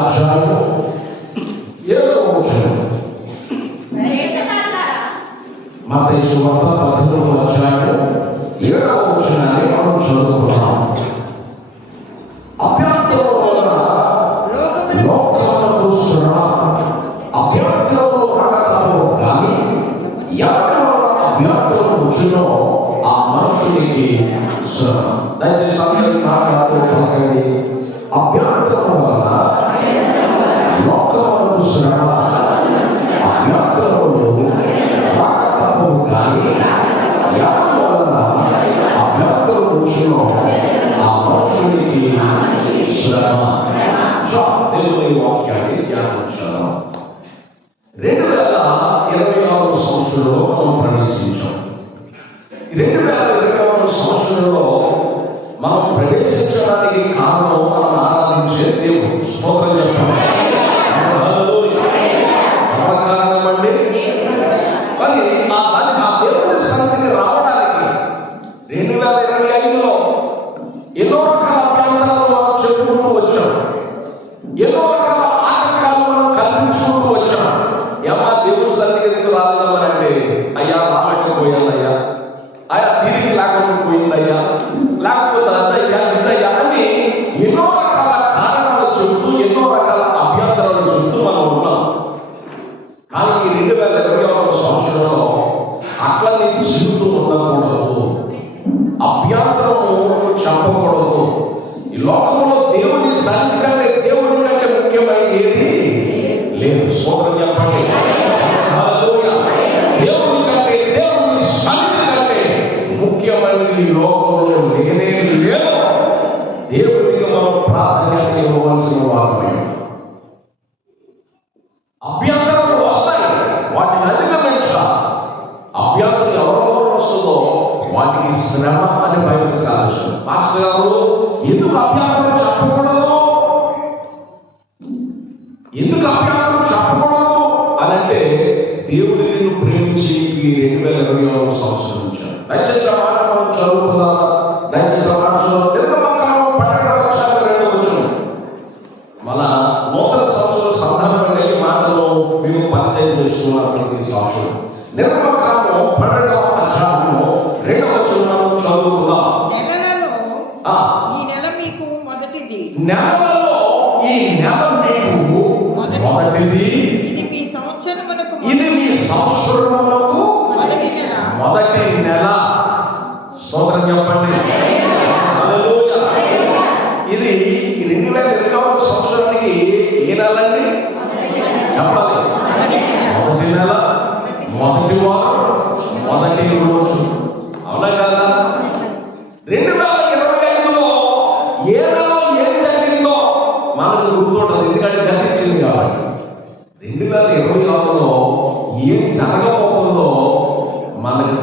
అధ్యాయము 7వ వచనం. మత్తయి సువార్త 18వ అధ్యాయము 7వ వచనాన్ని మనం చదువుకున్నాం. అభ్యంతరం వలన లోకమునకు శ్రమ, అభ్యంతరము రాకము కానీ ఎవరి వలన అభ్యంతరం వచ్చునో ఆ మనుషునికి శ్రమ. దయచేసి అందరి మాట్లాడుతూ పలకండి. అభ్యంతరం వలన లోకమునకు శ్రమ, అభ్యంతరములు రాకము కానీ ఎవరి వలన అభ్యంతరం వచ్చునో ఆ మనుషునికి శ్రమ. దేవుని వాక్యాన్ని ధ్యానించాం. 2026 సంవత్సరంలో మనం ప్రవేశించాం. 2026 సంవత్సరంలో మనం ప్రవేశించడానికి కారణం మనం ఆరాధించే దేవుడు. స్తోత్రం చెప్పండి. కారణమండి మరి ఆ దేవుడి సన్నిధికి రావడానికి 2025లో ఎన్నో రకాల అభ్యంతరాలు మనం చెప్పుకుంటూ వచ్చాం. ఎన్నో రకాల ఆటంకాలు మనం కల్పించుకుంటూ వచ్చాం. ఏమా దేవుడి సన్నిధికి రాలేదమ్మనంటే, అయ్యా రాలేకపోయానయ్యా, అయ్యా తిరిగి లేకుండా పోయిందయ్యా, లేకపోతే అదయ్యా ఇదయ్యా అని ఎన్నో రకాల కారణాలు చెబుతూ ఎన్నో రకాల అభ్యంతరాలు చెబుతూ మనం ఉన్నాం. కానీ 2021 సంవత్సరంలో అట్లా నీకు జీవితం ఉండకూడదు, అభ్యంతరము చెప్పకూడదు. ఈ లోకంలో దేవుని సన్నిధి కంటే దేవుని కంటే ముఖ్యమైనది ఏది లేదు. స్తోత్రం చెప్పండి. దేవుని కంటే దేవుని సన్నిధి కంటే ముఖ్యమైనది ఈ లోకంలో లేనే లేదు. దేవునికి మనం ప్రాధాన్యత ఇవ్వవలసిన వారమే. అభ్యంతరాలు వస్తాయి, వాటిని అధిగమించాలి. అభ్యంతరం ఎవరెవరు వస్తుందో వాటికి శ్రమ అని బైబిల్ సాధిస్తుంది. మాస్టర్ గారు ఎందుకు అభ్యంతరం చెప్పకూడదు, ఎందుకు అభ్యంతరం చెప్పకూడదు అని అంటే, దేవుడిని నిన్ను ప్రేమించి ఈ 2026 సంవత్సరం ఇచ్చాడు. దయచేసి ఆ మాట మనం చదువుకుందాం. దయచేసి ఆ మాట మన నూతన సంవత్సరం సందర్భంగా ఈ మాటలు మేము పరిచయం చేస్తున్నటువంటి సంవత్సరం. నిర్మకాండం 12వ అధ్యాయము 2వ వచనం చదువుకుందాం. ఈ నెల మీకు మొదటిది, నెలలో ఈ నెల మీకు మొదటిది, ఇది మీ సంవత్సరమునకు మొదటి నెల. స్తోత్రం చెప్పండి. హల్లెలూయా. ఇది 2022 సంవత్సరానికి ఏ నెల అండి చెప్పాలి? మొదటి నెల, మొదటి వారం, మొదటి రోజు. అవునా కదా? 2025లో ఏ నెలలో ఏం జరిగిందో మనకు గుర్తుంటుంది, ఎందుకంటే గతించింది కాబట్టి. 2026లో ఏం జరగబోతుందో మనకు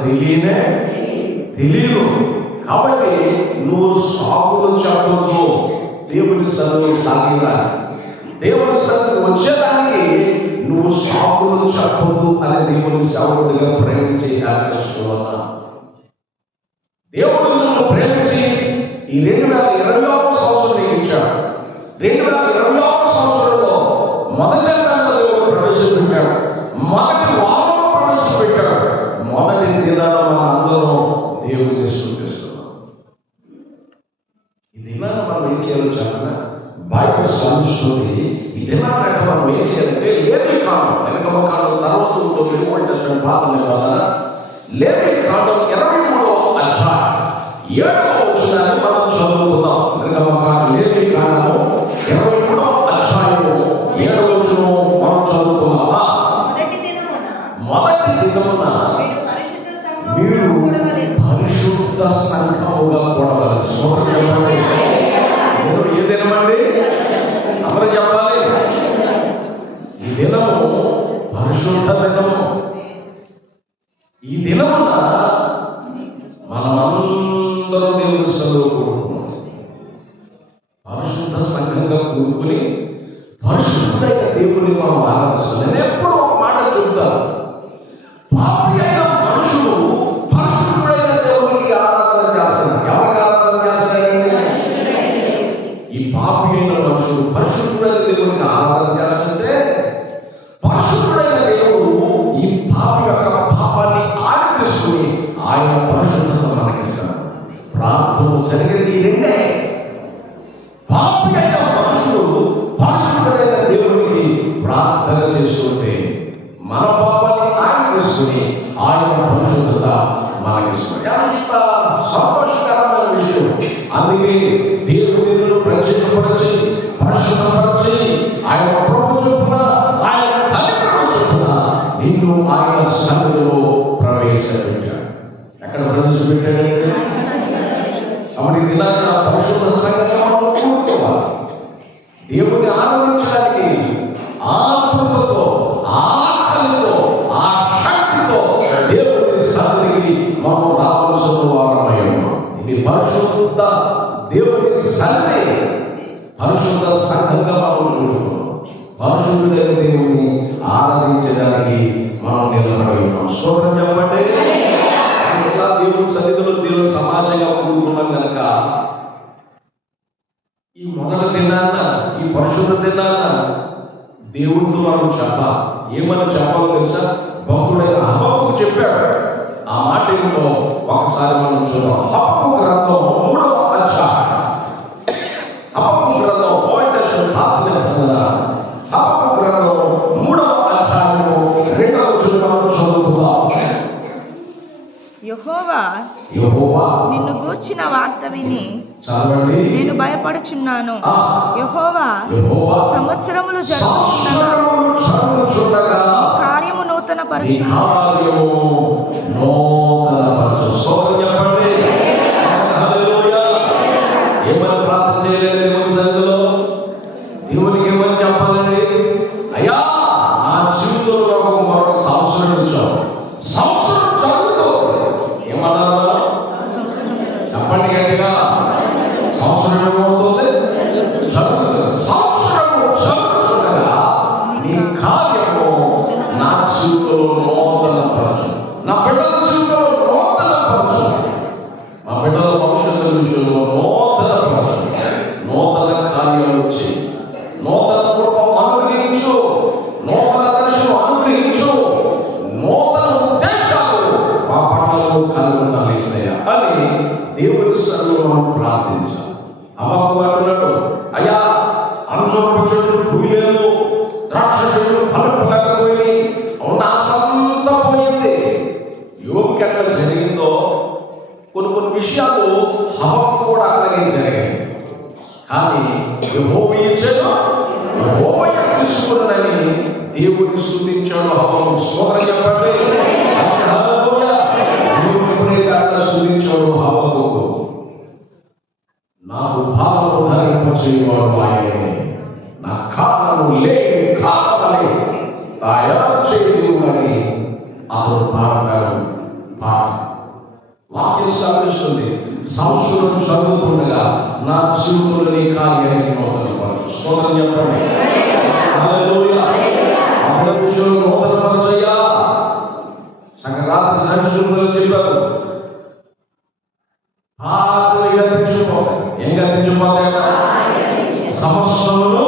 తెలియదు. కాబట్టి నువ్వు సాకులు చెప్పొద్దు. దేవుని సన్నిధికి సాగిరా, దేవుని సన్నిధికి వచ్చేదానికి నువ్వు సాకులు చెప్పొద్దు అని దేవుని సేవకుడిగా ప్రేమించి ఆశిస్తున్నా. దేవుడు నిన్ను ప్రేమించి ఈ 2026 సంవత్సరం నీకు ఇచ్చాడు. 2026 సంవత్సరంలో మొదటి నెలలో దేవుడు ప్రవేశపెట్టాడు, మొదటి వారంలో ప్రవేశపెట్టాడు. మొదటి దినాన మన అందరం దేవుడిని స్తుతిస్తున్నాం. ఈ దినాన మనం ఏం చేయాలో చెప్పనా? బైబిల్ సాధిస్తుంది. ఈ దినాన మనం ఏం చేయాలంటే, లేవి కాండం వెనకమ కాండం తర్వాత ఉంటుంది, ఓల్డ్ టెస్టమెంట్ పాత నిబంధన. లేవి కాండం 23వ అధ్యాయం 7వ వచనాన్ని మనం చదువుకుందాం. వెనకమ కాండం లేవి కాండము 23వ అధ్యాయము 7వ వచనం మనం చదువుకుందామా? మొదటి దినమున మీరు పరిశుద్ధ సంఘముగా కూడవాలి. చూడండి, ఏ దినమండి? అందరూ చెప్పాలి. ఈ దినము పరిశుద్ధ దినము. ఈ దినమున మనమందరూ దేవుని చదువుకుంటున్నాం. పరిశుద్ధ సంఘంగా కూడుకుని పరిశుద్ధమైన దేవుని మనం ఆరాధిస్తాం. నేను ఎప్పుడు ఒక మాట చెబుతాను, పాపి అయిన మనుషులు పరిశుద్ధుడైన దేవునికి ఆరాధన చేస్తారు. ఎవరికి ఆరాధన చేస్తారండి? ఈ పాపి పాపమైన మనుషుడు పరిశుద్ధుడైన దేవునికి ఆరాధన చేస్తుంటే పరిశుద్ధుడైన దేవుడు ఈ పాపి యొక్క పాపాన్ని ఆయన తీసుకుని ఆయన పరిశుద్ధత మనకిస్తాడు. ప్రార్థన జరిగేది రెండే. పాపి అయిన మనుషుడు పరిశుద్ధుడైన దేవునికి ప్రార్థన చేస్తుంటే మన పాపాన్ని ఆయన తీసుకుని ఆయన పరిశుద్ధత మనకిస్తాడు. ఎంత సంతోషకరమైన విషయం. అందుకే దేవుని ప్రత్యేకపరిచి పరిశుద్ధపరిచి ఆయన ప్రభు చొప్పున ఆయన కనికరం చొప్పున నిన్ను ఆయన సన్నిధిలో ప్రవేశపెట్టాడు. ఎక్కడ ప్రవేశపెట్టాడంటే అప్పుడు ఈ దినాన పరిశుద్ధ సంఘంలో కూడుకోవాలి. దేవుని ఆరాధించడానికి ఆత్మతో ఆకలితో ఆ శక్తితో దేవుని సన్నిధికి మనం రావాల్సిన వారమై ఉన్నాం. ఇది పరిశుద్ధ దేవుని సన్నిధి. పరిశుద్ధ సంఘంగా మనం కూడుకున్నాం. పరిశుద్ధుడైన దేవుని ఆరాధించడానికి మనం నిలబడి ఉన్నాం. స్తోత్రం చెప్పండి. ఇలా దేవుని సన్నిధిలో దేవుని సమాజంగా కూడుకున్నాం కనుక ఈ మొదటి దినాన్న ఈ పరిశుద్ధ దినాన్న దేవుడితో మనం చెప్పాలి. ఏమని చెప్పాలో తెలుసా? భక్తుడైన హబక్కూకు చెప్పాడు. ఆ మాట ఏమిటో ఒకసారి మనం చూద్దాం. హబక్కూకు గ్రంథం 3వ అధ్యాయం. హబక్కూకు గ్రంథం హబక్కూకు గ్రంథం 3వ అధ్యాయము 2వ వచనం చదువుకుందాం. యెహోవా నిన్ను గూర్చిన వార్త విని నేను భయపడుచున్నాను. యెహోవా సంవత్సరములు జరుగుచుండగా కార్యము నూతన పరచు. ఏమని ప్రార్థన చేయలేదు దేవుని సన్నిధిలో? దేవునికి ఏమని చెప్పాలండి? అయ్యా నా జీవితంలో మరొక సంవత్సరం ఇచ్చావు. సంవత్సరం జరుగుతుంది. ఏమన్నారు? చెప్పండి గట్టిగా. సంవత్సరం ఏమవుతుంది? జరుగుతుంది. సంవత్సరము జరుగుతుండగా నీ కార్యము నా జీవితంలో నూతన పరచు. నా బిడ్డల జీవితంలో నూతన పరచు. మా బిడ్డల భవిష్యత్తు విషయంలో నూతన పరచు. నూతన కార్యాలు చేయి. నూతన కృప అనుగ్రహించు. నూతన దర్శనం అనుగ్రహించు. నూతన ఉద్దేశాలు మా పట్లలో కలిగి ఉండాలి అని దేవుని సన్నిధిలో మనం ప్రార్థించాలి. హబక్కూకు అంటున్నాడు, అయ్యా అంజూరపు చెట్లు పూయలేదు, ద్రాక్ష చెట్లు ఫలింపలేకపోయి ఉన్న ఆశంతా పోయింది. యోబుకి ఎక్కడ జరిగిందో కొన్ని విషయాలు హబక్కూకు కూడా అలాగే జరిగాయి. కానీ యెహోవా ఇచ్చాడు, యెహోవా తీసుకున్నదని దేవుడిని స్తుతించాడు హబక్కూకు. స్తోత్రం చెప్పండి. హల్లెలూయా. దేవుని ఎప్పుడైతే అట్లా స్తుతించాడు హబక్కూకు, నాకు భావము ధరింపచేయువాడు ఆయనే, నా కాళ్ళను లేని కాళ్ళని తయారు చేయని అతను పాడతాడు. వాక్యం సాధిస్తుంది. సంవత్సరం చదువుతుండగా నా జీవితంలో నీ కార్యాన్ని నూతన పరచు. స్తోత్రం చెప్పండి. హల్లెలూయా. అప్పుడు విషయంలో నూతన పరచయ్యా. సంగరాత్రి సంచులు చెప్పారు, పాతలు గతించిపోతాయి. ఏం గతించిపోతాయి? సంవత్సరంలో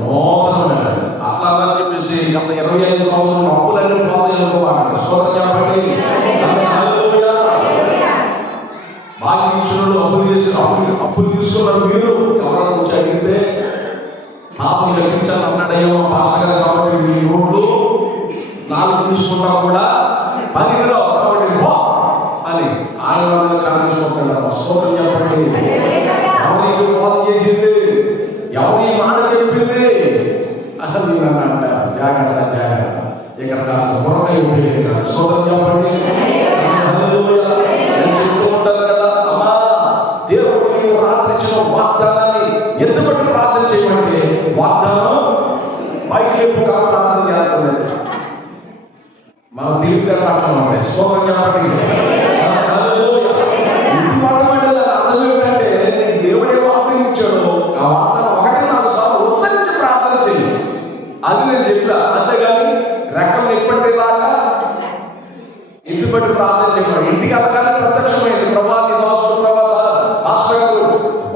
నూతనమైన అట్లా అని చెప్పేసి గత 25 సంవత్సరాలు అప్పులన్నీ పోతాయి అనుకోవాలి. స్తోత్రం చెప్పండి. బాధ్యతలు అప్పులు తీసుకున్నారు. మీరు ఎవరైనా వచ్చి అడిగితే పాపం గతించాలి అన్నాడేమో పాస్టర్ గారు కాబట్టి మీ నోట్లు 4 తీసుకున్నా కూడా 10 కాబట్టి పో అని ఆయన కాంగ్రెస్. స్తోత్రం చెప్పండి. ఎవరికి బాధ చేసింది? ఎవరు ఈ మాట చెప్పింది? అసలు మీరు అంటారు జాగ్రత్త జాగ్రత్త. ఇక్కడ కాస్త బుర్రగా ఉపయోగించాలి. స్తోత్రం చెప్పండి. చెప్తూ ఉంటారు కదా, అమ్మా దేవుడికి రాత్రించిన వాగ్దానాన్ని ఎందుకంటే ప్రార్థన చేయమంటే వాగ్దానం పైకి ఎప్పుడుగా ప్రార్థన చేస్తుంది. మనం తీర్థ రావడం స్తోత్రం చెప్పండి. అర్థం ఏంటంటే దేవుడే వాగ్దానం ఇచ్చాడు. ఆ వాగ్దానం 1-4 సార్లు ఉచ్చరించి ప్రార్థన చేయి. అది నేను చెప్పా. అంతేగాని రెక్కలు నిప్పట్టేదాకా ఇంటిపట్టి ప్రార్థన చెప్పాడు. ఇంటికి అలాగానే ప్రత్యక్షమైంది. ప్రభాతి దోష ప్రభాత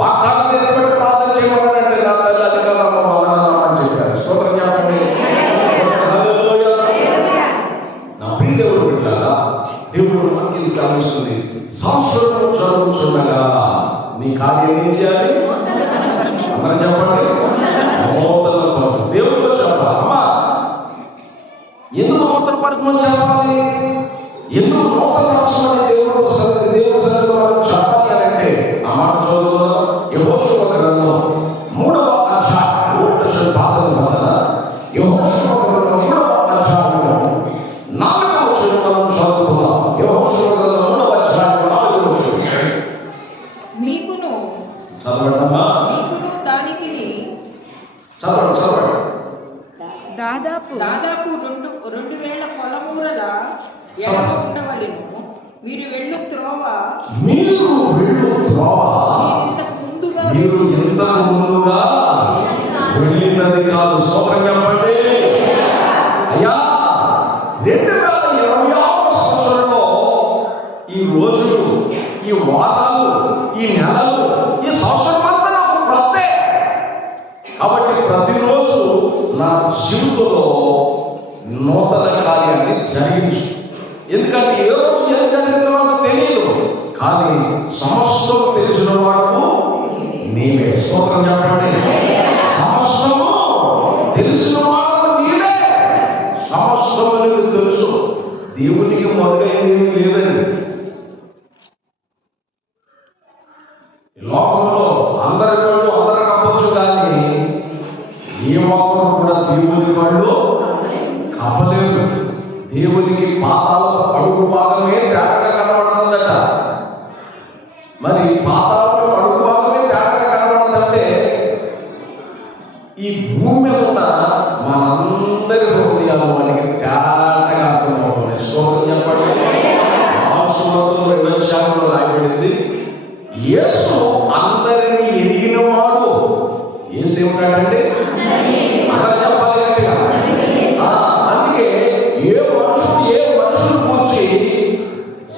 వాగ్దానం నిలబట్టి ప్రార్థన చేయమని మనం చెప్పాలి? ఎందుకు నూతన రాష్ట్రాన్ని దేవుడు సన్నిధిలో మనం చెప్పాలి అంటే ఆ మాట చదువుతున్నాం. యెహోషువ గ్రంథం 3వ అధ్యాయం యెహోషువ గ్రంథం 3వ అధ్యాయంలో 4వ వచనం మనం చదువుతున్నాం. యెహోషువ గ్రంథం 3వ అధ్యాయం 4వ వచనం. మీకును చదవడమా? దానికి చదవండి. దాదాపు 2000 పొలముల ఎడమ ఉండవలెను. మీరు వెళ్ళు త్రోవ మీరు ఇంతకు ముందుగా వెళ్ళినది కాదు. స్తోత్రం చెప్పండి. అయ్యా 2026 సంవత్సరంలో ఈ రోజులు, ఈ వారాలు, ఈ నెలలు, ఈ సంవత్సరం అంతా నాకు ప్రత్తే. కాబట్టి ప్రతిరోజు నా జీవితంలో నూతన కార్యాన్ని జరిగించు. ఎందుకంటే ఏ రోజు ఏం జరిగిందో నాకు తెలియదు, కానీ సమస్తం తెలిసిన వాడు నీవే. స్తోత్రం చెప్పండి. సమస్తము తెలిసిన వాడు నీవే. సమస్తము నీకు తెలుసు. దేవునికి మొదలైంది లేదండి. లోకంలో అందరి వాళ్ళు అందరు కప్పచ్చు, కానీ ఏ ఒక్కరు కూడా దేవుని వాళ్ళు కప్పలేరు. దేవునికి పాతాల అడుగు భాగమే తేటగా కనబడుతుందట. మరి పాతాల అడుగు భాగమే తేటగా కనబడుతుందంటే ఈ భూమి మీద ఉన్న మనందరి హృదయాలు మనకి తేటగా అర్థమవుతుంది. స్తోత్రం చెప్పండి. మాంసమంతులు 2వ అధ్యాయంలో రాయబడింది, యేసు అందరినీ ఎరిగినవాడు. యేసు ఏమిటాడంటే అలా చెప్పాలి గట్టిగా. అందుకే ఏ మనుషులు కూర్చి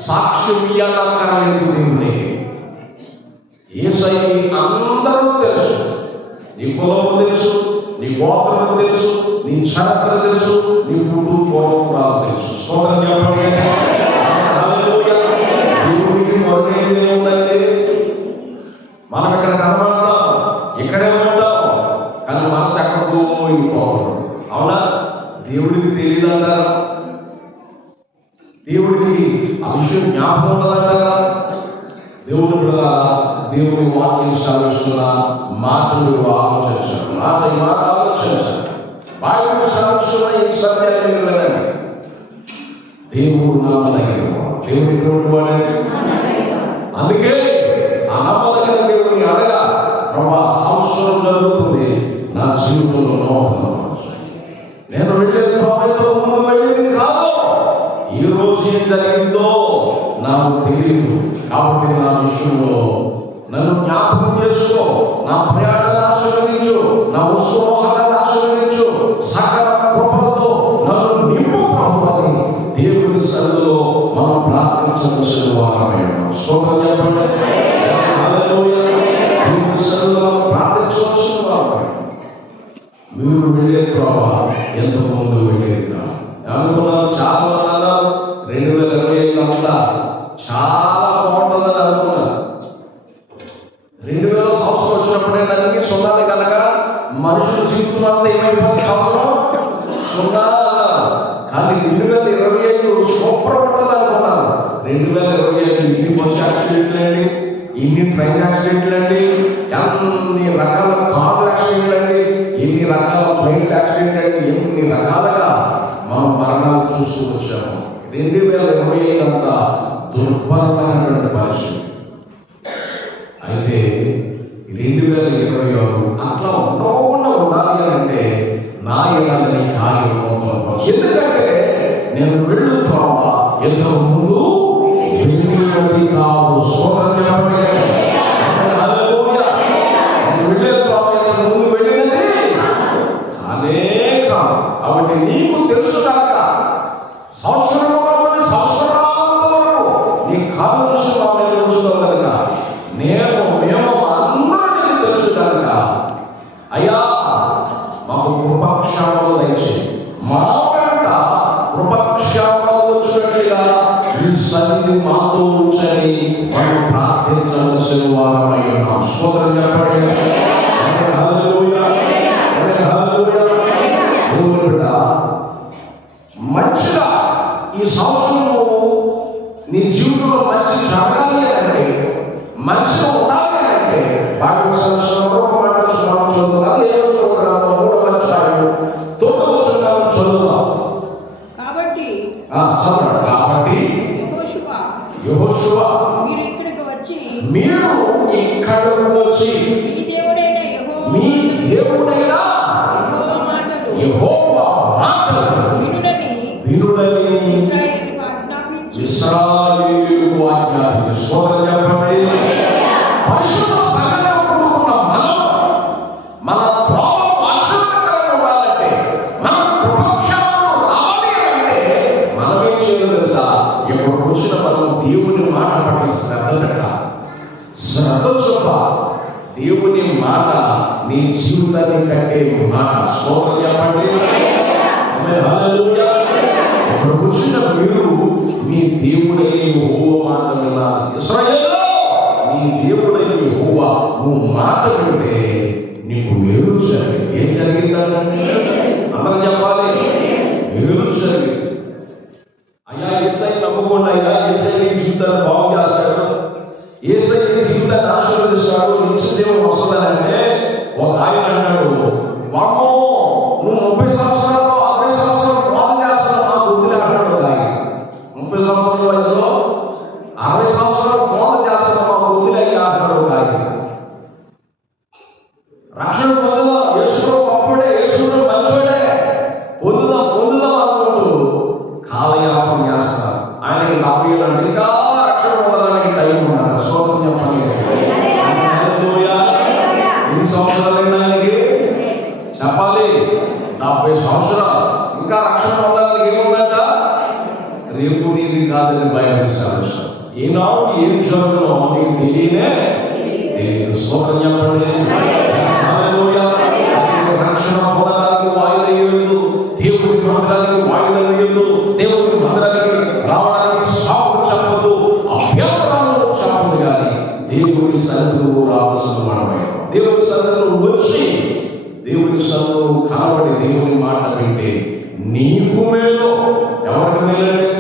సాక్ష్యం ఇయ్యాలక్కర్లేదు దేవునికి. యేసయ్య అందరూ తెలుసు. నీ కులము తెలుసు, నీ గోత్రం తెలుసు, నీ చరిత్ర తెలుసు, నీ పుట్టు పూర్వపురాలు తెలుసు. స్తోత్రం చెప్పండి. హల్లెలూయా. దేవునికి మొదలైంది ఏముందండి? మనం ఇక్కడ కనబడతాం, ఇక్కడే ఉంటాం, కానీ మనసు ఎక్కడికో పోతాం. అవునా? దేవుడికి తెలియదంటారా? దేవుడికి ఆ విషయం జ్ఞాపకం ఉండదంటారా? దేవుడు కూడా దేవుని వాక్యం సాధిస్తున్న మాటలు ఆలోచించారు. ఈ మాట ఆలోచించారు. బైబిల్ సాధిస్తున్న ఈ సత్యాన్ని మీరు వినండి. దేవుడు నమ్మదగినవాడు. దేవుడు ఎటువంటి వాడండి? అందుకే ఆ నమ్మదగిన దేవుడిని అడగా, ప్రభా సంవత్సరం జరుగుతుంది, నా జీవితంలో నూతన నేను వెళ్ళేది త్వరతో ముందు వెళ్ళేది కాదు. ఈ రోజు ఏం జరిగిందో నాకు తెలియదు. కాబట్టి నా విషయంలో నన్ను జ్ఞాపకం చేసుకో. నా ప్రయాణాన్ని ఆశీర్వదించు, నా ఉత్సవాలను ఆశీర్వదించు, సకల కృపలతో నన్ను నింపు ప్రభువని దేవుని సన్నిధిలో మనం ప్రార్థించవలసిన వారమే. స్తోత్రం చెప్పండి. హల్లెలూయా. దేవుని సన్నిధిలో మనం ప్రార్థించవలసిన వారమే. మీరు వెళ్ళే త్రోవ ఎంతకు ముందు వెళ్ళేది కాదు. అనుకున్నాను, చాలా మంది అన్నారు 2025 అంతా చాలా బాగుంటుందని అనుకున్నాను. 2000 సంవత్సరం వచ్చినప్పుడే అన్ని సున్నాది కనుక మనుషుల జీవితం అంతా ఏమైపోతుంది? సంవత్సరం సున్నా అన్నారు. కానీ 2025 సూపర్ ఉంటుంది అనుకున్నాను. 2025 ఇన్ని బస్సు యాక్సిడెంట్లు అండి, ఇన్ని ట్రైన్ యాక్సిడెంట్లు అండి, ఎన్ని రకాల కారు యాక్సిడెంట్లు అండి, ఎన్ని రకాల ఫ్లైట్ యాక్సిడెంట్ అండి, ఎన్ని రకాలుగా మనం మరణాలు చూస్తూ వచ్చాము. 2025 అంతా దుర్భరమైనటువంటి పరిస్థితి. అయితే 2026 అట్లా ఉండకుండా ఉండాలి అంటే నా ఇలాంటి కార్యం అవుతాను. ఎందుకంటే నేను వెళ్ళుతావా ఎంతకు ముందు వెళ్ళినది కాదు. సోదరుని వెళ్ళేస్తావా ఎంతకు ముందు వెళ్ళినది అదే కాదు. కాబట్టి నీకు తెలుసు కాక సంవత్సరాల నీ కాదు చూస్తావు కనుక మేము అందరినీ తెలుసు కనుక అయ్యా మాకు కృపక్షేమాలు దయచేయి. మా వెంట కృపక్షేమాలు వచ్చినట్లుగా ఈ సన్నిధి మాతో ఉంచని మనం ప్రార్థించవలసిన వారమై ఉన్నాం. సోదరం చెప్పండి. హల్లెలూయా. హల్లెలూయా. మంచిగా మీ దేవుడైన యెహోవా మాటలు యెహోవా మాటలు వినుడని వినుడని ఇశ్రాయేలుకు ఆజ్ఞాపించి ఇశ్రాయేలుకు ఆజ్ఞాపించు. స్తోత్రం చెప్పండి. పరిశుద్ధ సంఘంలో కూడుకున్న మనం మన త్రోవకు ఆశీర్వాదకరంగా ఉండాలంటే, మన కృపక్షేమాలు రావాలి అంటే మనం ఏం చేయాలి తెలుసా? ఎప్పుడు కూర్చున్న మనం దేవుని మాట పట్ల శ్రద్ధ పెట్టాలి. శ్రద్ధ చొప్ప దేవుని మాట నీ జీవితాన్ని కట్టే మాట. స్తోత్రం చెప్పండి. ఆమేన్. హల్లెలూయా. ఎప్పుడు కూర్చున్న మీరు మీ దేవుడైన యెహోవా మాట వినాలి. ఇశ్రాయేలు, నీ దేవుడైన యెహోవా నువ్వు మాట వింటే నీకు మేలు జరిగింది. ఏం జరిగిందంటే అందరూ చెప్పాలి, మేలు జరిగింది. అయ్యా యేసై నమ్ముకోండి. అయ్యా యేసై నీ జీవితాన్ని బాగు చేస్తాడు, యేసై నీ జీవితాన్ని ఆశీర్వదిస్తాడు, నిత్యజీవం వస్తుందంటే ఒక ఆయన అన్నాడు, వామ్మో నువ్వు 30 సంవత్సరాలు 60 సంవత్సరాలు బాగు చేస్తావు నాకు వదిలే అన్నాడు. ఒక ఆయన 30 సంవత్సరాల వయసులో 60 సంవత్సరాలు బాగు చేస్తావు మాకు వదిలేయ్యా అన్నాడు. ఒక ఆయన రక్షణ పొందుదాం, యేసులో గొప్పడే, యేసులో మంచోడే, పొందుదాం అనుకుంటూ కాలయాపన చేస్తారు. ఆయనకి 40 ఏళ్ళు అంటే ఇంకా రక్షణ పొందడానికి టైం ఉన్నారు. స్తోత్రం చెప్పండి. హల్లెలూయా. ఎన్ని సంవత్సరాలైనా ఆయనకి చెప్పాలి? 70 సంవత్సరాలు. ఇంకా రక్షణ పొందడానికి ఏముందంట? రేపు నీది కాదని భయపడిస్తాడు. ఈనాడు ఏం జరుగుతుందో నీకు తెలియనే తెలియదు. స్తోత్రం చెప్పండి. హల్లెలూయా. రక్షణ పొందడానికి వాయుదయ్యదు, దేవుడి మందిరానికి వాయుదయ్యదు, దేవుడి మందిరానికి రావడానికి సాగు చెప్పదు, అభ్యంతరాలు చెప్పదు. కానీ దేవుడి సన్నిధిలో రావాల్సిన మనమే. దేవుడి సన్నిధిలో వచ్చి దేవుడి సన్నిధిలో కనబడి దేవుని మాట వింటే నీకు మేలు. ఎవరికి మేలండి?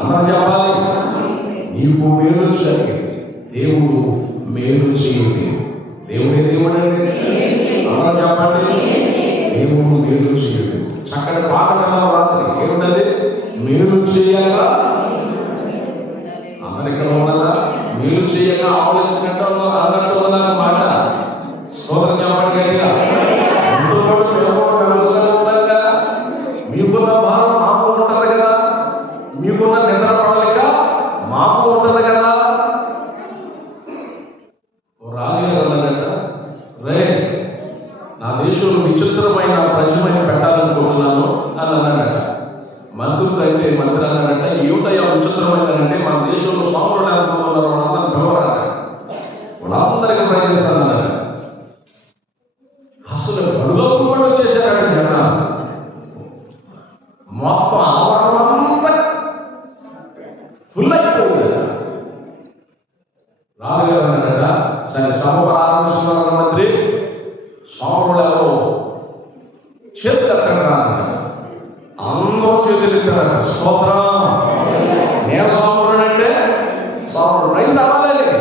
అందరూ చెప్పాలి. నీకు మేలు జరిగింది. దేవుడు మేలు చేయదు. దేవుడే దేవుడు అండి. అందరూ చెప్పండి. దేవుడు మేలు చేయడు. చక్కటి పాట విన్నాం రాత్రి. ఏమున్నది? మేలు చేయక అందరు ఇక్కడ ఉన్నదా? మేలు చేయక ఆవలించినట్టు అన్నట్టు ఉన్నది మాట. స్తోత్రం చెప్పండి. మీకున్న భారం మాకు ఉంటది కదా, మీకున్న నిద్ర పడలేక మాకు ఉంటది కదా. రాజుగారు అన్నారట, రే నా దేశంలో విచిత్రమైన ప్రజమైన పెట్టాలనుకుంటున్నాను అని అన్నాడట. మంత్రులు అయితే మంత్రి అన్నాడట, ఏమిటయ్యా విచిత్రమైనంటే మన దేశంలో సాంప్రదాయ అనుకుంటున్నారు వాళ్ళందరూ పిలవరాట, వాళ్ళందరికీ ప్రయత్నిస్తానన్నాడు. అసలు బడులోకి కూడా వచ్చేసారంటే జనాలు మొత్తం ఆవరణంతా ఫుల్ అయిపోయింది. రాజుగారు అన్నాడట, సరే సభ ప్రారంభిస్తున్నారు మంత్రి, స్వాములలో చేతులు ఎత్తండి అన్నాడు. అందరూ చేతులు ఎత్తారట. స్తోత్రం. నేను స్వాముడంటే స్వాముడు రైతు అవ్వలేదు.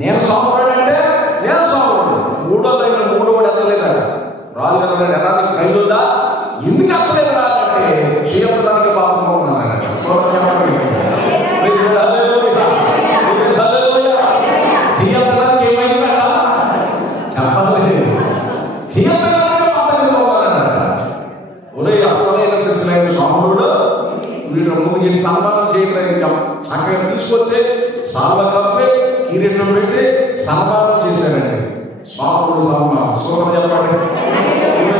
నేను స్వాముడంటే నేను స్వాముడు. మూడోడు ఎత్తలేదట. రాజుగారు అన్నాడు, ఎలా నీకు రైతుందా? ఎందుకు ఎత్తలేదు అంటే చేయడానికి పాపంగా ఉన్నానట. స్తోత్రం చెప్పండి. చేయడానికి ఏమైందట చెప్పలేదు. చేయడానికి పాపంగా ఉన్నానట. ఒరే అసలైన శిశులైన స్వాముడు వీడు ముందు ఈ సన్మానం చేయడానికి చక్కగా తీసుకొచ్చి సాల్వ కప్పి కిరీటం పెట్టి సన్మానం చేశారండి. స్వాముడు సన్మానం. స్తోత్రం చెప్పండి.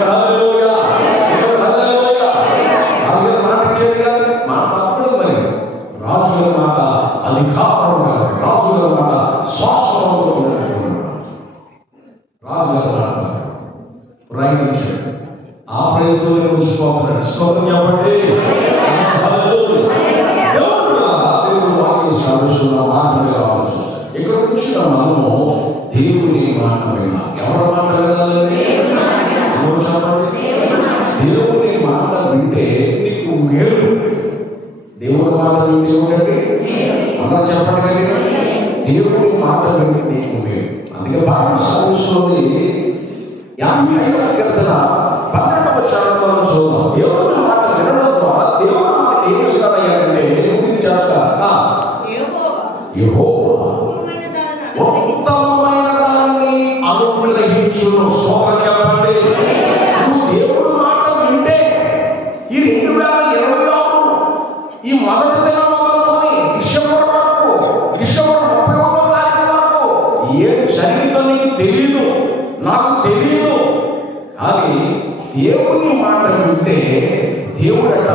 హల్లెలూయా. హల్లెలూయా. రాజుగారు మాట ఇచ్చేది కాదు, మాట తప్పదు. మరి రాజుగారి మాట అధికారం కాదు, రాజుగారి మాట శాస్త్రంతో రాజుగారి మాట ప్రయత్నించాడు. ఆ ప్రయత్నంలో చూసుకోవాలి. స్తోత్రం చెప్పండి. దేవుడు వాక్యం సాధిస్తున్న మాటలు కావచ్చు. ఇక్కడ కూర్చున్న మనము దేవుని మాట వినాలి. ఎవరి మాట వినాలండి? ఎవరు చెప్పండి? దేవుని మాట వింటే నీకు మేలు. దేవుని మాట వింటే ఏమిటండి? అలా చెప్పండి. దేవుని మాట వింటే నీకు మేలు. అందుకే బైబిల్ సాధిస్తుంది. 55వ కీర్తన 12వ చరణంలో చూద్దాం. దేవుని మాట వినడం ద్వారా దేవుడు మనకి ఏం ఇస్తాడయ్యాడంటే చేస్తా యెహోవా ఉత్తమమైన దానిని అనుగ్రహించును. కానీ దేవుని మాట వింటే దేవుడట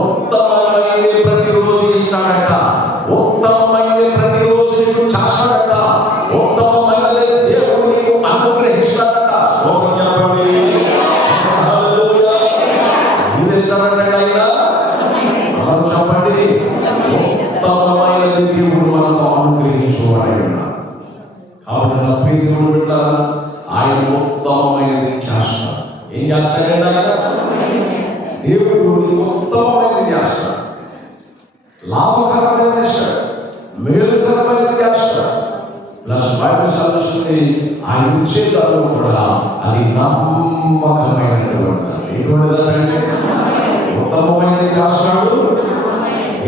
ఉత్తమమైనది ప్రతిరోజు ఇస్తాడట, ఉత్తమమైనది ప్రతిరోజు నీకు చేస్తాడట, ఉత్తమమైనది దేవుడు నీకు అనుగ్రహిస్తాడట. స్తోత్రం చెప్పండి. హల్లెలూయా. మీరు ఇస్తాడట అయినా చెప్పండి. ఉత్తమమైనది దేవుడు మనకు అనుగ్రహించువాడు. కాబట్టి నా ప్రియ దేవుడు పెట్టారా, ఆయన ఉత్తమమైనది చేస్తాడు. ఏం చేస్తాడండి ఆయన? దేవుడు ఉత్తమమైనది చేస్తాడు, లాభకరమైనది చేస్తాడు, మేలుకరమైనది చేస్తాడు. ప్లస్ బైబిల్ చదువుతుంది ఆయన ఇచ్చేదాన్ని కూడా అది నమ్మకమైనటువంటి ఎటువంటిదంటే ఉత్తమమైనది చేస్తాడు.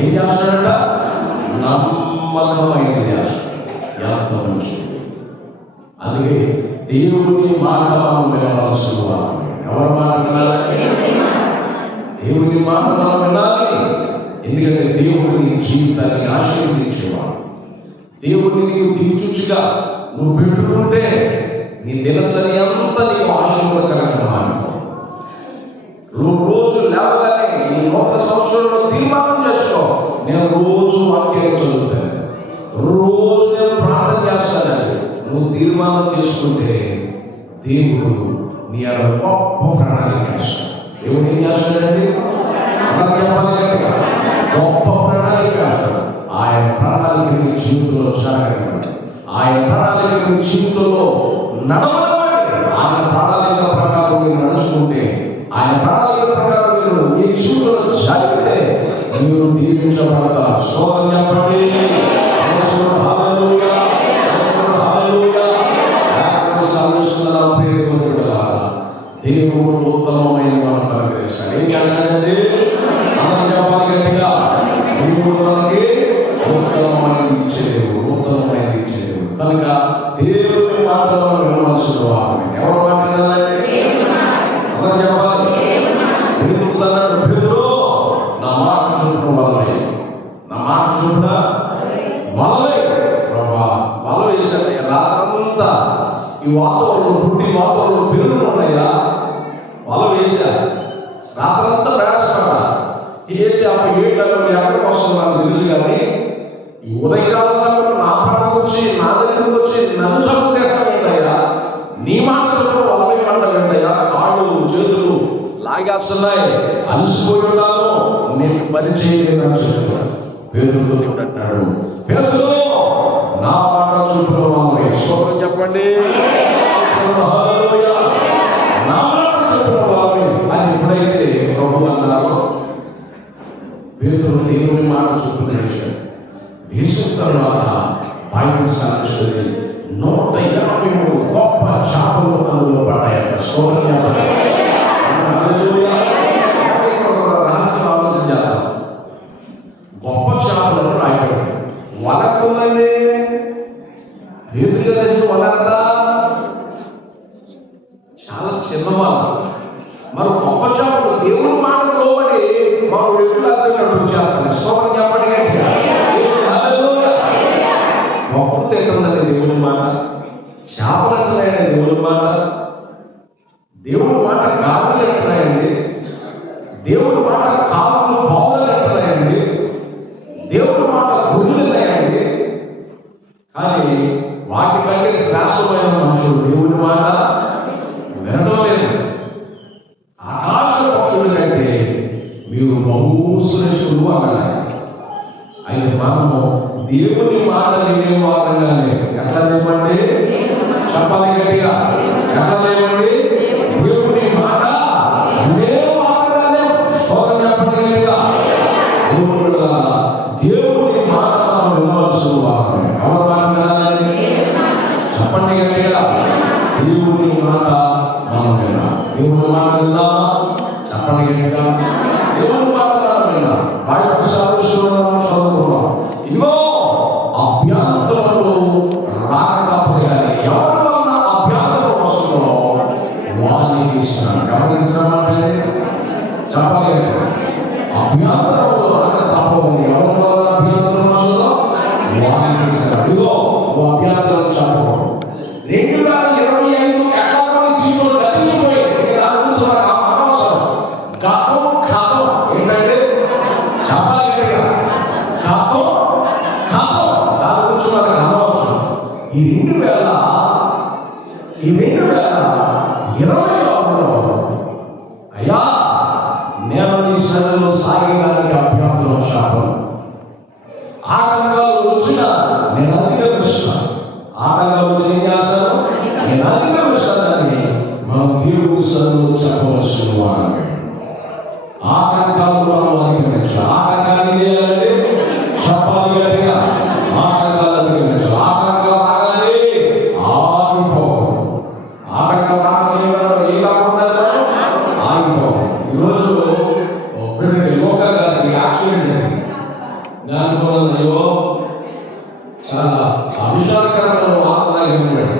ఏం చేస్తాడట? నమ్మకమైనది చేస్తాడు. ఎంత మంచిది. అందుకే దేవుని మాట మనం వినవలసిన వారు. ఎవరి మాట వినాలి? దేవుని మాట మనం వినాలి. ఎందుకంటే దేవుడు నీ జీవితాన్ని ఆశీర్వదించేవాడు. దేవుడిని నీకు దించుగా నువ్వు పెట్టుకుంటే నీ దినచర్య అంతా నీకు ఆశీర్వాదకరంగా మారిపో. రోజు లేవగానే ఈ నూతన సంవత్సరంలో తీర్మానం చేసుకో, నేను రోజు వాక్యం చదువుతాను, రోజు నేను ప్రార్థన చేస్తానని నువ్వు తీర్మానం చేసుకుంటే దేవుడు నీ అక్కడ గొప్ప ప్రణాళిక చేస్తాడు. దేవుడు ఏం చేస్తాడండి? అలా చెప్పాలి కనుక గొప్ప ప్రణాళిక చేస్తాడు. ఆయన ప్రణాళిక మీ జీవితంలో సాగండి. ఆయన ప్రణాళిక మీ జీవితంలో నడవాలి. ఆయన ప్రణాళిక ప్రకారం మీరు నడుచుకుంటే, ఆయన ప్రణాళిక ప్రకారం మీరు మీ జీవితంలో జరిగితే మీరు దీవించబడతారు. స్తోత్రం చెప్పండి. హల్లెలూయా, హల్లెలూయా. దేవుడు ఉత్తమమైన మనకు అనుగ్రహిస్తాడు. ఏం చేస్తాడండి? మనం చెప్పాలి గట్టిగా, దేవుడు మనకి ఉత్తమమైనది ఇచ్చే దేవుడు, ఉత్తమమైనది ఇచ్చే దేవుడు. కనుక దేవుని మాటలో వినవలసిన వారు. ఎవరు మాట్లాడాలండి? మనం చెప్పాలి. పెరుగుతున్నాడు పెరుగు, నా మాట చూడటం వల్లే, నా మాట చూడ వల్లే ప్రభా వల్ల వేసాడు. రాత్రంతా ఈ వాతావరణం పుట్టి వాతావరణం పెరుగులు ఉన్నాయా? వల వేశారు. రాత్రంతా ప్రయాసపడ ఏ చేప ఏటలో ఎక్కడికి వస్తుంది నాకు తెలుసు. కానీ ఈ ఉదయకాల సమయంలో నా పక్కకు వచ్చి నా దగ్గరకు వచ్చి నన్ను చదువుతాయా, నీ మాటలతో వలపై మంటలుంటాయా, కాళ్ళు చేతులు లాగేస్తున్నాయి, అలసిపోయి ఉన్నాను, నేను పని చేయలేదని చెప్పాడు. పేదలతో అంటాడు, పేదలు నా మాట చూపులో వాళ్ళే. స్తోత్రం చెప్పండి. హల్లెలూయా. నా మాట చూపులో వాళ్ళే అని ఎప్పుడైతే ప్రభు అన్నారో పేదలు దేవుని మాట చూపులు వేశాడు. వేసిన తర్వాత బైబిల్ సాక్షి 153 గొప్ప చేపలు అందులో పడ్డాయట. స్తోత్రం చెప్పండి. హల్లెలూయా. రహస్యం ఆలోచించాలి. గొప్ప చేపలను రాయబడి వలకున్నది పేదలుగా తెచ్చిన వలంతా చాలా చిన్నవాళ్ళు. మరి గొప్ప చేపలు దేవుని మాట లోబడి మనం వ్యక్తులు చేస్తాను. స్తోత్రం చెప్పండి. గొప్ప ఎక్కడుందండి దేవుని మాట? చేపలు ఎట్లున్నాయండి దేవుని మాట? దేవుని మాట గాజులు ఎట్లున్నాయండి? దేవుని మాట కాళ్ళు బావులు ఎట్లున్నాయండి? దేవుని మాట గురులు ఉన్నాయండి. కానీ వాటికంటే శాశ్వతమైన మనుషులు దేవుని మాట వినడం లేదు. ఆకాశ పక్షుల కంటే మీరు బహుశ్రేష్ఠులు అన్నాడు. అయితే మనము దేవుని మాట వినేవారంగానే ఎట్లా లేమండి? చెప్పాలి గట్టిగా, ఎట్లా లేమండి? దేవుని మాట వినేవారంగానే. స్తోత్రం చెప్పండి గట్టిగా. దేవుని మాట మనం వినవలసిన వారు. ఎవరి మాట వినాలి? చెప్పండి గట్టిగా. దేవుని మాట మనం వినాలి. దేవుని మాట విన్నా చెప్పండి గట్టిగా. దేవుని మాట మనం విన్నా. బైబిల్ సాక్షులను చదువుకున్నాం. ఇదిగో అభ్యంతరములు రాకపోయాలి. ఎవరి వల్ల అభ్యంతరం వస్తుందో వారికి ఇస్తున్నాను. ఎవరికి ఇస్తామంటే చెప్పాలి. అభ్యంతరములు రాక తప్పవు. ఎవరి వల్ల అభ్యంతరం వస్తుందో వారికి ఇస్తాను. ఇదిగో అభ్యంతరం చెప్పకూడదు. 2025 ఎకానమీ జీవితంలో గతించిపోయింది. ఈ 2026లో అయ్యా నేను నీ సన్నిధిలో సాగడానికి అభ్యంతరం శాపం ఆటంకాలు వచ్చినా నేను అధిగమిస్తాను. ఆటంకాలు వచ్చి ఏం చేస్తాను? నేను అధిగమిస్తానని మనం దేవుడి సన్నిధిలో చెప్పవలసిన వాడు. ఆటంకాలు మనం అధిగమించాలి. ఆటంకాలు ఏం చేయాలంటే చెప్పాలి గట్టిగా. ఆటంకాలు అధిగమించాలి. ఆటంకాలు రాగానే ఆగిపోవాలి. ఆటంకాలు రాగానే ఏం కాకుండా ఆగిపోవాలి. ఈరోజు లోకల్ గారికి యాక్సిడెంట్ జరిగింది. దానిలో అయ్యో చాలా అవిషాదకరమైన వార్తలాగా ఉన్నాడు.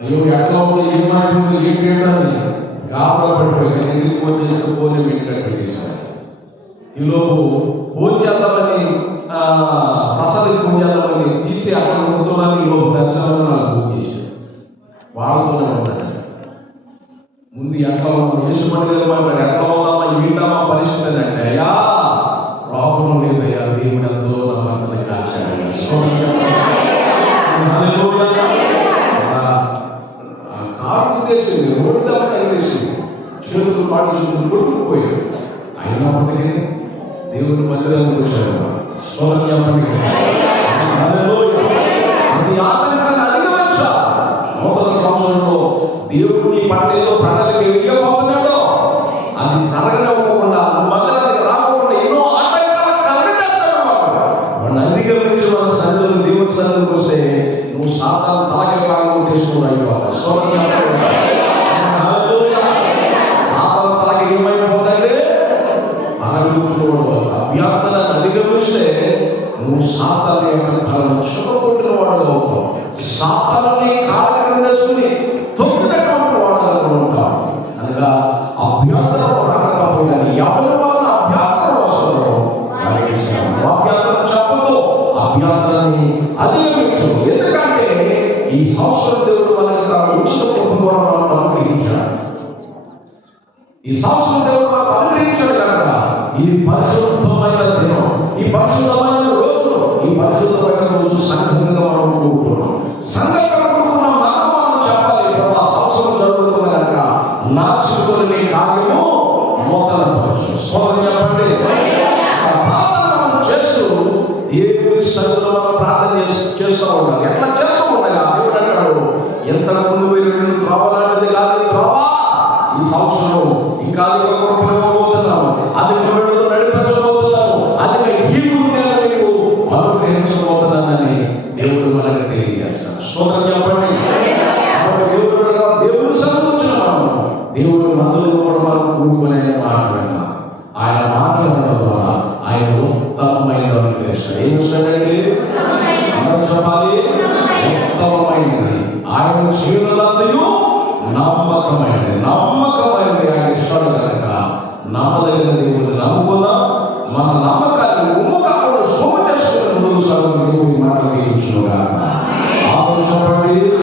అయ్యో ఎట్లా ఉంది, ఏం మాట్లాడు, ఏం పెట్టాలని గాబరా పడిపోయి ఎందుకు ఫోన్ చేసి ఫోన్ ఇంటికి పెట్టేశారు. ఈలోపు ఫోన్ చేద్దామని ప్రసాద్ ఫోన్ చేద్దామని తీసి అక్కడ ఉంటున్నాను. ఈలోపు దర్శనం నాకు ఫోన్ చేశారు. వాళ్ళతోనే ఉన్నాడు. ముందు ఎట్లా ఉన్నాం యేసుమణి మాట్లాడు, ఎట్లా ఉన్నామా ఏంటమ్మా పరిస్థితి అంటే అయ్యా ప్రాబ్లం లేదయ్యా, దేవుడు ఎంతో నా భర్తని కాచాడు. కారు ఉద్దేశింది, రోడ్డు దాకా వేసింది, చేతులు పాటు చేతులు కొట్టుకుపోయాడు. అయినప్పటికీ దేవుడు మందిరానికి వచ్చాడు. స్వరం చెప్పండి. అది ఆటంకాన్ని అధిగమించాలి. నూతన సంవత్సరంలో దేవుడు నీ పట్ల ఏదో ప్రణాళిక వెళ్ళిపోతున్నాడు. అది జరగనివ్వకుండా మందిరానికి రాకుండా ఎన్నో ఆటంకాలు కలిగేస్తాడు. వాడిని అధిగమించి మన సన్నిధిలో దేవుడి సన్నిధికి వస్తే నువ్వు సాతాను తాగే భాగం కొట్టేసుకున్నావు. సాతాను తాగి ఏమైపోతాడు? అభ్యర్థులను అధిగమిస్తే నువ్వు సాతాను యొక్క తలను చుట్టకొట్టిన వాడు అవుతావు. సాతానుని కాలం వేసుకుని తొక్కినటువంటి వాడు ఉంటావు. అనగా అభ్యర్థులను రాకపోతే ఎవరి వల్ల అభ్యర్థులు వస్తారో అభ్యర్థులు చెప్పదు. అభ్యర్థులని అధిగమించు. ఎందుకంటే ఈ సంవత్సరం దేవుడు మనకి తన ఉచిత కుటుంబం మనకు అనుగ్రహించాడు. ఈ సంవత్సరం దేవుడు మనకు అనుగ్రహించాడు కనుక ఇది పరిశుద్ధమైన దినం, ఈ పరిశుద్ధమైన రోజు, ఈ పరిశుద్ధమైన రోజు సంఘంగా మనం కూడుకుంటున్నాం. సంఘంగా కూడుకున్న మనం చెప్పాలి, ఆ సంవత్సరం జరుగుతుంది కనుక నా చిరుకులు నీ కార్యము నూతన పరచు. స్వరం చెప్పండి. చేస్తూ దేవుడి సన్నిధిలో మనం ప్రార్థన చేస్తూ ఉంటాం. ఎట్లా చేస్తూ ఉండగా దేవుడు అంటాడు, ఎంత ముందు వెళ్ళి త్రోవలాంటిది కాదు త్రోవ. ఈ సంవత్సరం ఇంకా అధికపోతున్నాము, అధిక నడిపించబోతున్నాము, అధిక మీకు అనుగ్రహించబోతున్నానని దేవుడు మనకి తెలియజేస్తాడు. స్తోత్రం చెప్పండి. దేవుడు సన్నిధించున్నాము. దేవుడు మందులు కూడా మనం కూడుకునే మాట్లాడినాం. ఆయన మాట్లాడడం ద్వారా ఆయన ఉత్తమమైన అనుగ్రహిస్తాడు. ఏం ఇస్తాడండి? అందరూ చెప్పాలి.